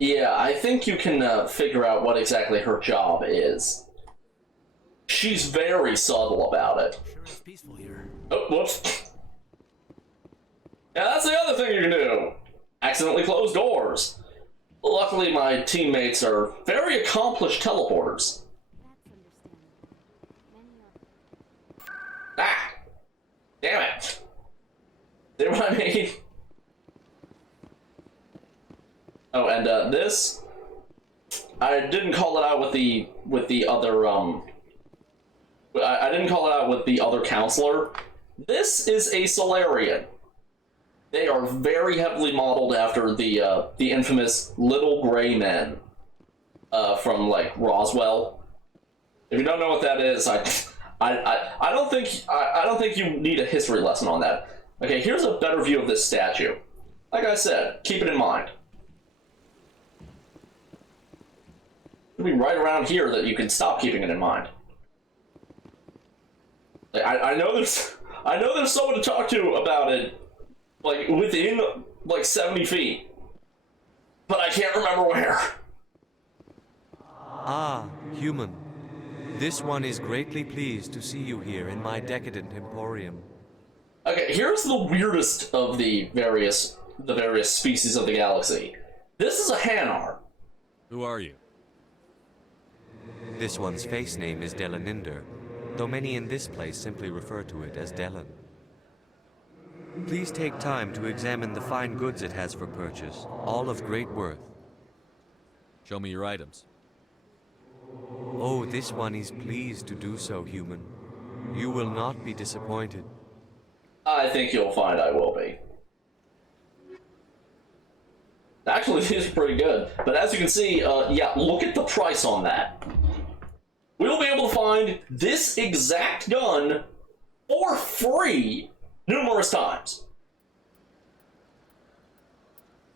Yeah, I think you can figure out what exactly her job is. She's very subtle about it. Sure is peaceful here. Oh, whoops. Yeah, that's the other thing you can do. Accidentally close doors. Luckily, my teammates are very accomplished teleporters. Ah! Damn it! See what I mean? Oh, and this, I didn't call it out with the other I didn't call it out with the other counselor. This is a Solarian. They are very heavily modeled after the infamous little gray men from like Roswell. If you don't know what that is, I don't think you need a history lesson on that. Okay, here's a better view of this statue. Like I said, keep it in mind. It'll be right around here that you can stop keeping it in mind. Like, I know there's someone to talk to about it, like within like 70 feet, but I can't remember where. Ah, human. This one is greatly pleased to see you here in my decadent emporium. Okay, here's the weirdest of the various species of the galaxy. This is a Hanar. Who are you? This one's face name is Delaninder, though many in this place simply refer to it as Delan. Please take time to examine the fine goods it has for purchase, all of great worth. Show me your items. Oh, this one is pleased to do so, human. You will not be disappointed. I think you'll find I will be. Actually, these are pretty good. But as you can see, yeah, look at the price on that. We'll be able to find this exact gun for free numerous times.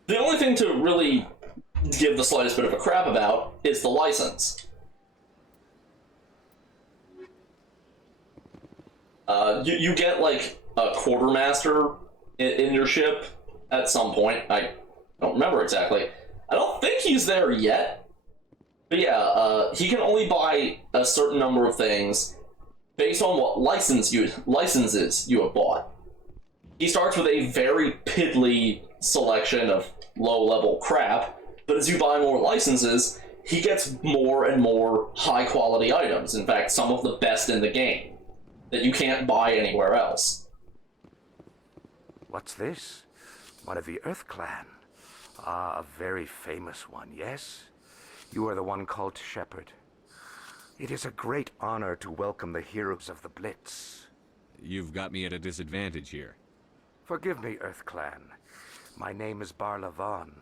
The only thing to really give the slightest bit of a crap about is the license. You get like a quartermaster in your ship at some point. I don't remember exactly. I don't think he's there yet. But yeah, he can only buy a certain number of things based on what licenses you have bought. He starts with a very piddly selection of low-level crap, but as you buy more licenses, he gets more and more high-quality items. In fact, some of the best in the game that you can't buy anywhere else. What's this? One of the Earth Clan. Ah, a very famous one, yes? You are the one called Shepherd. It is a great honor to welcome the heroes of the Blitz. You've got me at a disadvantage here. Forgive me, Earth Clan. My name is Barla Vaughn.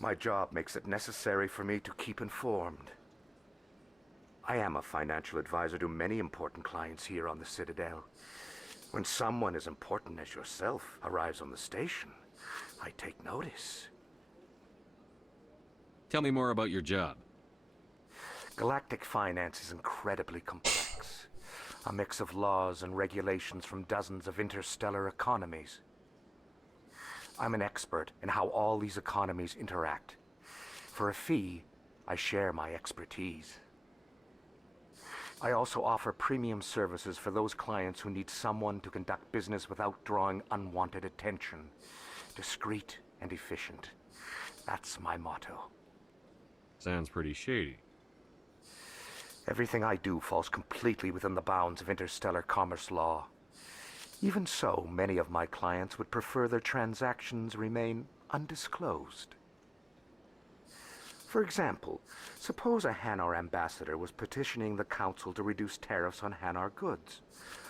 My job makes it necessary for me to keep informed. I am a financial advisor to many important clients here on the Citadel. When someone as important as yourself arrives on the station, I take notice. Tell me more about your job. Galactic finance is incredibly complex. A mix of laws and regulations from dozens of interstellar economies. I'm an expert in how all these economies interact. For a fee, I share my expertise. I also offer premium services for those clients who need someone to conduct business without drawing unwanted attention. Discreet and efficient. That's my motto. Sounds pretty shady. Everything I do falls completely within the bounds of interstellar commerce law. Even so, many of my clients would prefer their transactions remain undisclosed. For example, suppose a Hanar ambassador was petitioning the council to reduce tariffs on Hanar goods.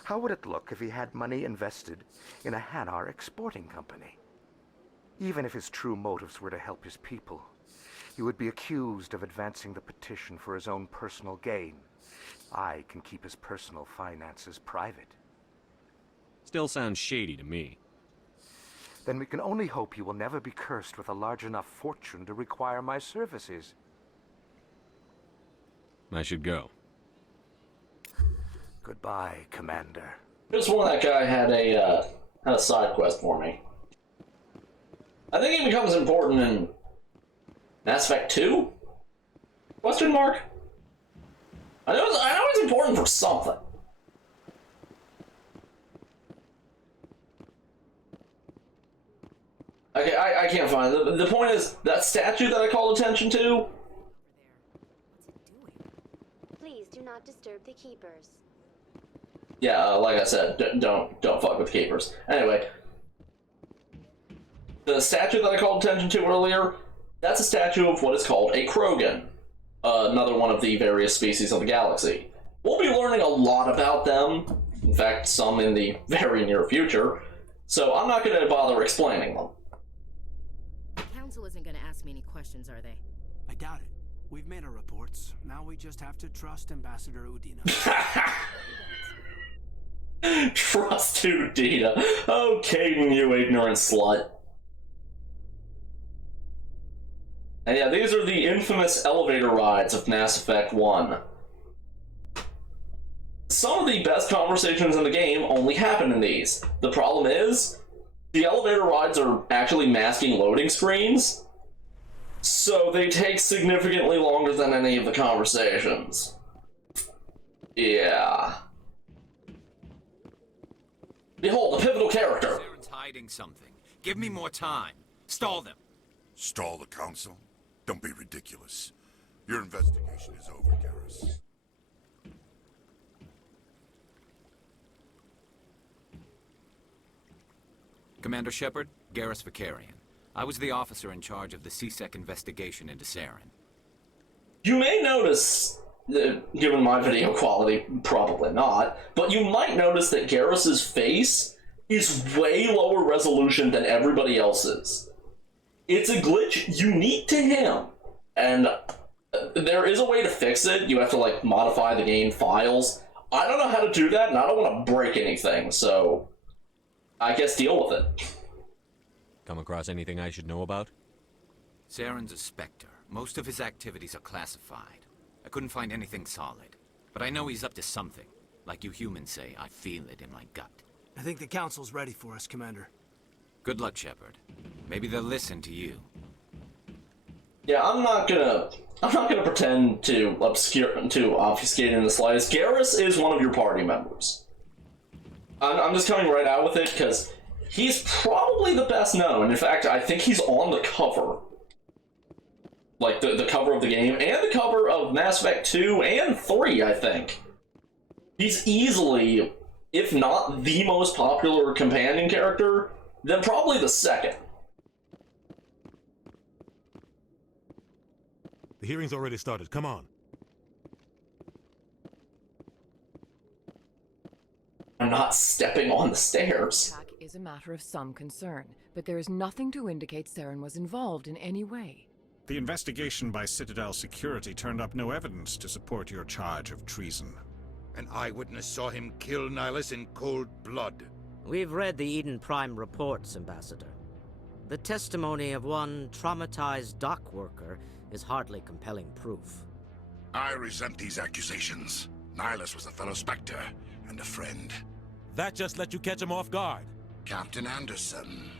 How would it look if he had money invested in a Hanar exporting company? Even if his true motives were to help his people, he would be accused of advancing the petition for his own personal gain. I can keep his personal finances private. Still sounds shady to me. Then we can only hope he will never be cursed with a large enough fortune to require my services. I should go. Goodbye, Commander. Just when that guy had a side quest for me. I think it becomes important in Mass Effect 2? Question mark? I know it's important for something. Okay, I can't find it. The point is, that statue that I called attention to... What's it doing? Please do not disturb the keepers. Yeah, like I said, don't fuck with keepers. Anyway, the statue that I called attention to earlier, that's a statue of what is called a Krogan, another one of the various species of the galaxy. We'll be learning a lot about them, in fact, some in the very near future, so I'm not going to bother explaining them. The council isn't going to ask me any questions, are they? I doubt it. We've made our reports. Now we just have to trust Ambassador Udina. Trust Udina. Okay, you ignorant slut. And yeah, these are the infamous elevator rides of Mass Effect 1. Some of the best conversations in the game only happen in these. The problem is, the elevator rides are actually masking loading screens, so they take significantly longer than any of the conversations. Yeah. Behold, a pivotal character. Saren's hiding something. Give me more time. Stall them. Stall the council? Don't be ridiculous. Your investigation is over, Garrus. Commander Shepard, Garrus Vicarian. I was the officer in charge of the CSEC investigation into Saren. You may notice, given my video quality, probably not, but you might notice that Garrus's face is way lower resolution than everybody else's. It's a glitch unique to him, and there is a way to fix it. You have to, like, modify the game files. I don't know how to do that, and I don't want to break anything, so I guess deal with it. Come across anything I should know about? Saren's a Spectre. Most of his activities are classified. I couldn't find anything solid. But I know he's up to something. Like you humans say, I feel it in my gut. I think the council's ready for us, Commander. Good luck, Shepard. Maybe they'll listen to you. Yeah, I'm not gonna pretend to obfuscate in the slightest. Garrus is one of your party members. I'm just coming right out with it because he's probably the best known. In fact, I think he's on the cover. Like, the cover of the game, and the cover of Mass Effect 2 and 3, I think. He's easily, if not the most popular companion character, then probably the second. The hearing's already started. Come on. I'm not stepping on the stairs. Attack is a matter of some concern, but there is nothing to indicate Saren was involved in any way. The investigation by Citadel Security turned up no evidence to support your charge of treason. An eyewitness saw him kill Nihilus in cold blood. We've read the Eden Prime reports, Ambassador. The testimony of one traumatized dock worker is hardly compelling proof. I resent these accusations. Nihilus was a fellow Spectre and a friend. That just let you catch him off guard. Captain Anderson,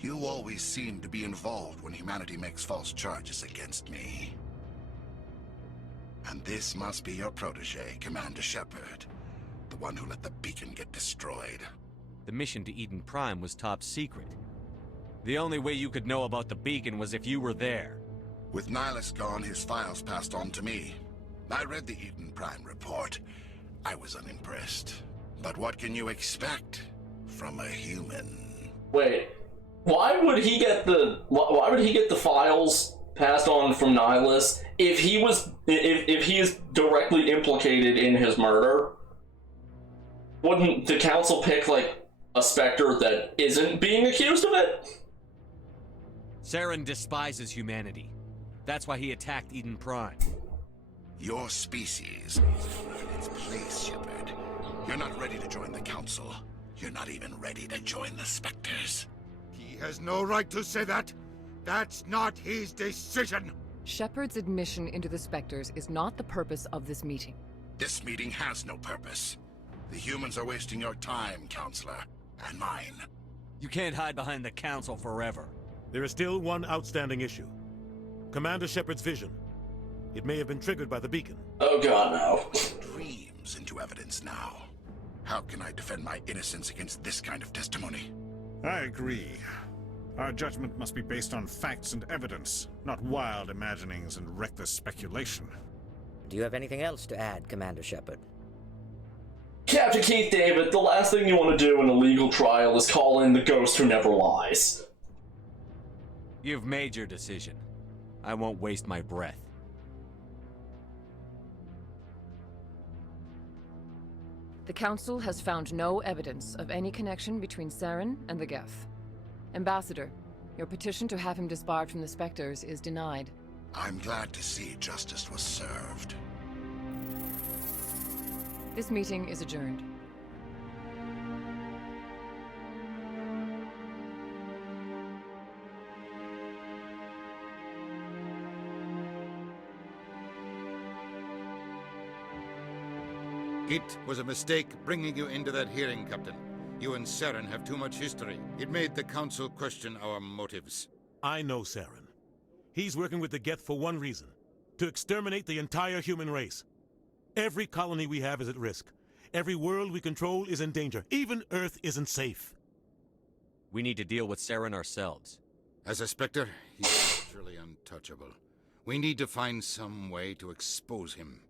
you always seem to be involved when humanity makes false charges against me. And this must be your protege, Commander Shepard. The one who let the beacon get destroyed. The mission to Eden Prime was top secret. The only way you could know about the beacon was if you were there. With Nihilus gone, his files passed on to me. I read the Eden Prime report. I was unimpressed. But what can you expect from a human? Wait, why would he get the files passed on from Nihilus if he is directly implicated in his murder? Wouldn't the council pick, like, a Spectre that isn't being accused of it? Saren despises humanity. That's why he attacked Eden Prime. Your species needs to learn its place, Shepard. You're not ready to join the council. You're not even ready to join the Spectres. He has no right to say that. That's not his decision. Shepard's admission into the Spectres is not the purpose of this meeting. This meeting has no purpose. The humans are wasting your time, Counselor, and mine. You can't hide behind the council forever. There is still one outstanding issue. Commander Shepard's vision. It may have been triggered by the beacon. Oh god, no. Dreams into evidence now. How can I defend my innocence against this kind of testimony? I agree. Our judgment must be based on facts and evidence, not wild imaginings and reckless speculation. Do you have anything else to add, Commander Shepard? Captain Keith David, the last thing you want to do in a legal trial is call in the ghost who never lies. You've made your decision. I won't waste my breath. The Council has found no evidence of any connection between Saren and the Geth. Ambassador, your petition to have him disbarred from the Spectres is denied. I'm glad to see justice was served. This meeting is adjourned. It was a mistake bringing you into that hearing, Captain. You and Saren have too much history. It made the Council question our motives. I know Saren. He's working with the Geth for one reason: to exterminate the entire human race. Every colony we have is at risk. Every world we control is in danger. Even Earth isn't safe. We need to deal with Saren ourselves. As a Spectre, he's virtually untouchable. We need to find some way to expose him.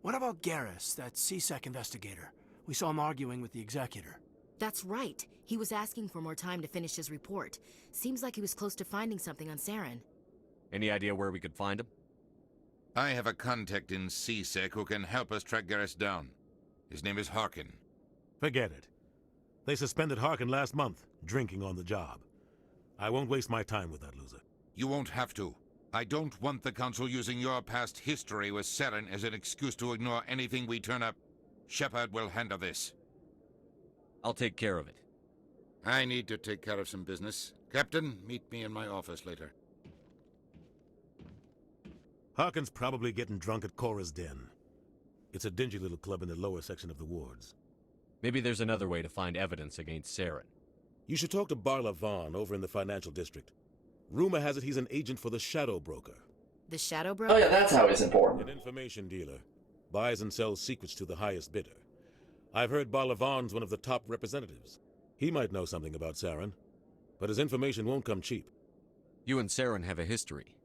What about Garrus, that CSEC investigator? We saw him arguing with the Executor. That's right. He was asking for more time to finish his report. Seems like he was close to finding something on Saren. Any idea where we could find him? I have a contact in CSEC who can help us track Garrus down. His name is Harkin. Forget it. They suspended Harkin last month, drinking on the job. I won't waste my time with that loser. You won't have to. I don't want the Council using your past history with Saren as an excuse to ignore anything we turn up. Shepard will handle this. I'll take care of it. I need to take care of some business. Captain, meet me in my office later. Harkin's probably getting drunk at Cora's Den. It's a dingy little club in the lower section of the wards. Maybe there's another way to find evidence against Saren. You should talk to Barla Vaughn over in the financial district. Rumor has it he's an agent for the Shadow Broker. The Shadow Broker? Oh yeah, that's how he's important. An information dealer. Buys and sells secrets to the highest bidder. I've heard Barla Vaughn's one of the top representatives. He might know something about Saren, but his information won't come cheap. You and Saren have a history.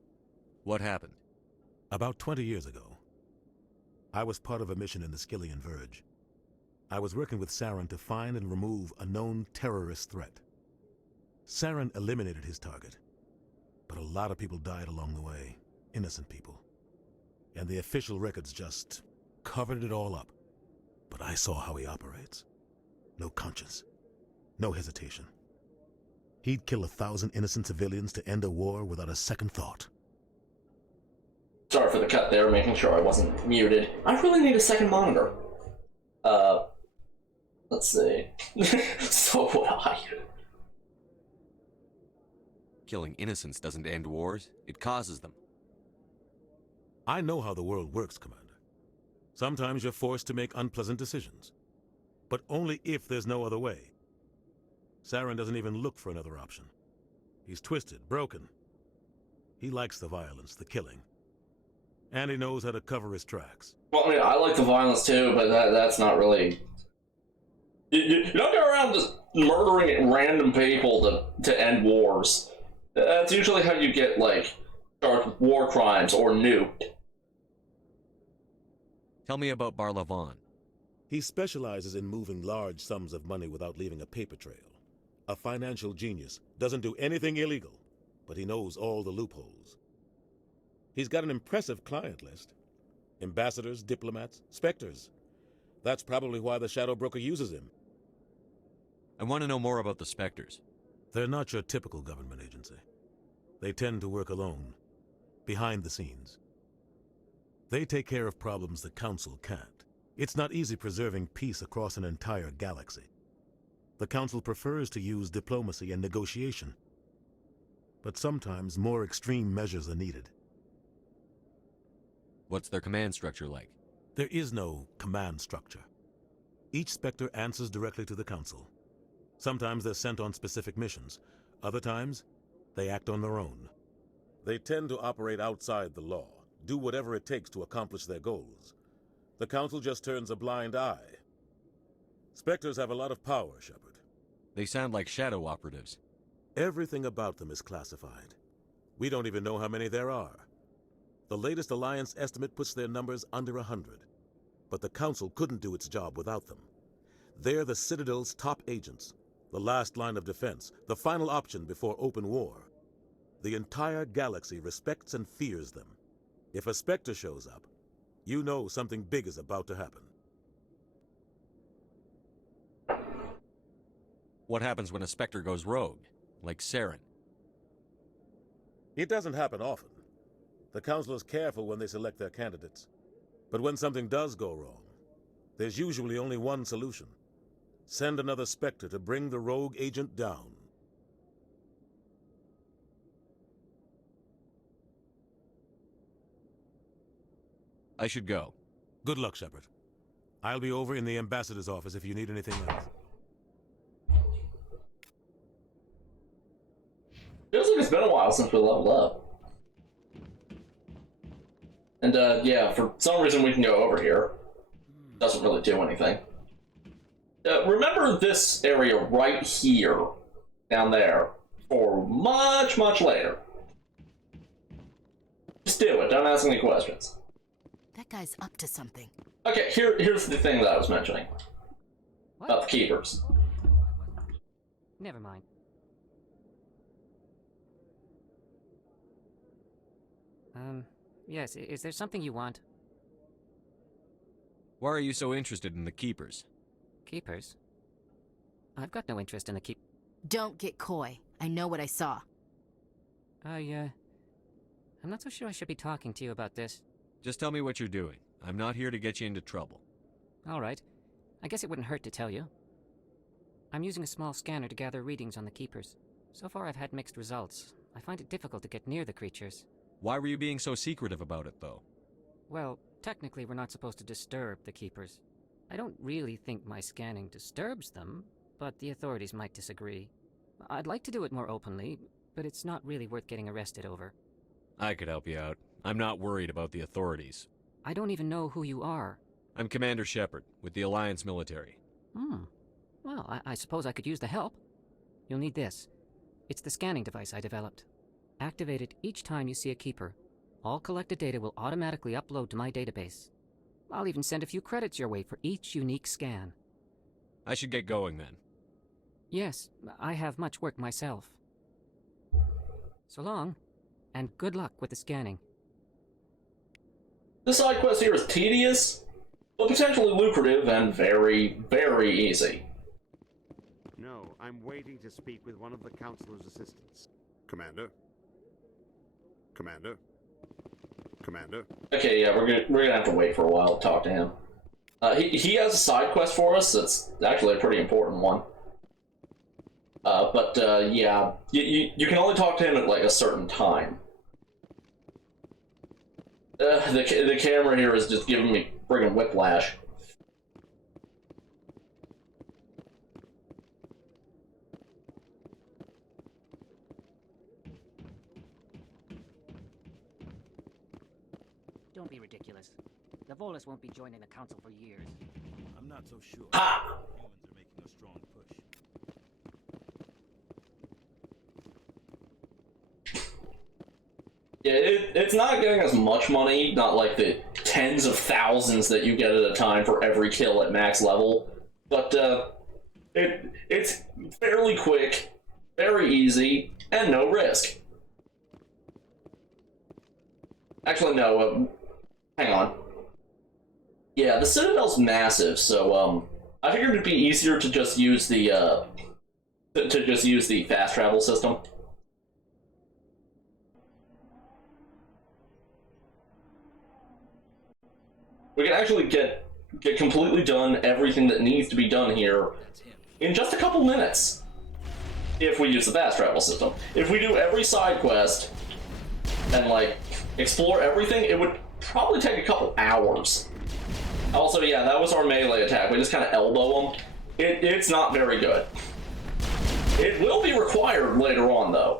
What happened? About 20 years ago, I was part of a mission in the Skillian Verge. I was working with Saren to find and remove a known terrorist threat. Saren eliminated his target, but a lot of people died along the way, innocent people. And the official records just covered it all up. But I saw how he operates. No conscience, no hesitation. He'd kill 1,000 innocent civilians to end a war without a second thought. Sorry for the cut there, making sure I wasn't muted. I really need a second monitor. Let's see. So would I. Killing innocents doesn't end wars, it causes them. I know how the world works, Commander. Sometimes you're forced to make unpleasant decisions. But only if there's no other way. Saren doesn't even look for another option. He's twisted, broken. He likes the violence, the killing. And he knows how to cover his tracks. Well, I mean, I like the violence too, but that's not really... You don't go around just murdering random people to end wars. That's usually how you get, like, charged with war crimes or nuked. Tell me about Barla Vaughn. He specializes in moving large sums of money without leaving a paper trail. A financial genius, doesn't do anything illegal, but he knows all the loopholes. He's got an impressive client list. Ambassadors, diplomats, specters. That's probably why the Shadow Broker uses him. I want to know more about the Spectres. They're not your typical government agency. They tend to work alone, behind the scenes. They take care of problems the Council can't. It's not easy preserving peace across an entire galaxy. The Council prefers to use diplomacy and negotiation. But sometimes more extreme measures are needed. What's their command structure like? There is no command structure. Each Spectre answers directly to the Council. Sometimes they're sent on specific missions. Other times, they act on their own. They tend to operate outside the law, do whatever it takes to accomplish their goals. The Council just turns a blind eye. Spectres have a lot of power, Shepard. They sound like shadow operatives. Everything about them is classified. We don't even know how many there are. The latest Alliance estimate puts their numbers under 100. But the Council couldn't do its job without them. They're the Citadel's top agents, the last line of defense, the final option before open war. The entire galaxy respects and fears them. If a Spectre shows up, you know something big is about to happen. What happens when a Spectre goes rogue, like Saren? It doesn't happen often. The Council is careful when they select their candidates. But when something does go wrong, there's usually only one solution. Send another Spectre to bring the rogue agent down. I should go. Good luck, Shepard. I'll be over in the Ambassador's office if you need anything else. Feels like it's been a while since we leveled up. And, yeah, for some reason we can go over here. Doesn't really do anything. Remember this area right here, down there, for much, much later. Just do it, don't ask any questions. That guy's up to something. Okay, here's the thing that I was mentioning. What? About the keepers. Never mind. Yes, is there something you want? Why are you so interested in the Keepers? Keepers? I've got no interest in the Don't get coy. I know what I saw. I'm not so sure I should be talking to you about this. Just tell me what you're doing. I'm not here to get you into trouble. All right. I guess it wouldn't hurt to tell you. I'm using a small scanner to gather readings on the Keepers. So far I've had mixed results. I find it difficult to get near the creatures. Why were you being so secretive about it, though? Well, technically we're not supposed to disturb the Keepers. I don't really think my scanning disturbs them, but the authorities might disagree. I'd like to do it more openly, but it's not really worth getting arrested over. I could help you out. I'm not worried about the authorities. I don't even know who you are. I'm Commander Shepard, with the Alliance military. Well, I suppose I could use the help. You'll need this. It's the scanning device I developed. Activate it each time you see a Keeper. All collected data will automatically upload to my database. I'll even send a few credits your way for each unique scan. I should get going then. Yes, I have much work myself. So long, and good luck with the scanning. This side quest here is tedious, but potentially lucrative and very, very easy. No, I'm waiting to speak with one of the Councilor's assistants. Commander? Commander? Commander? Okay, yeah, we're gonna have to wait for a while to talk to him. He has a side quest for us that's actually a pretty important one. Yeah, you can only talk to him at, like, a certain time. The camera here is just giving me friggin' whiplash. Don't be ridiculous. The Volus won't be joining the Council for years. I'm not so sure. Ha! Humans are making a strong push. Yeah, it's not getting as much money, not like the tens of thousands that you get at a time for every kill at max level, but it's fairly quick, very easy, and no risk. Actually, no, hang on. Yeah, the Citadel's massive, so I figured it'd be easier to just use the fast travel system. We can actually get completely done everything that needs to be done here in just a couple minutes if we use the fast travel system. If we do every side quest and, like, explore everything, it would probably take a couple hours. Also, yeah, that was our melee attack. We just kind of elbow them. It's not very good. It will be required later on, though.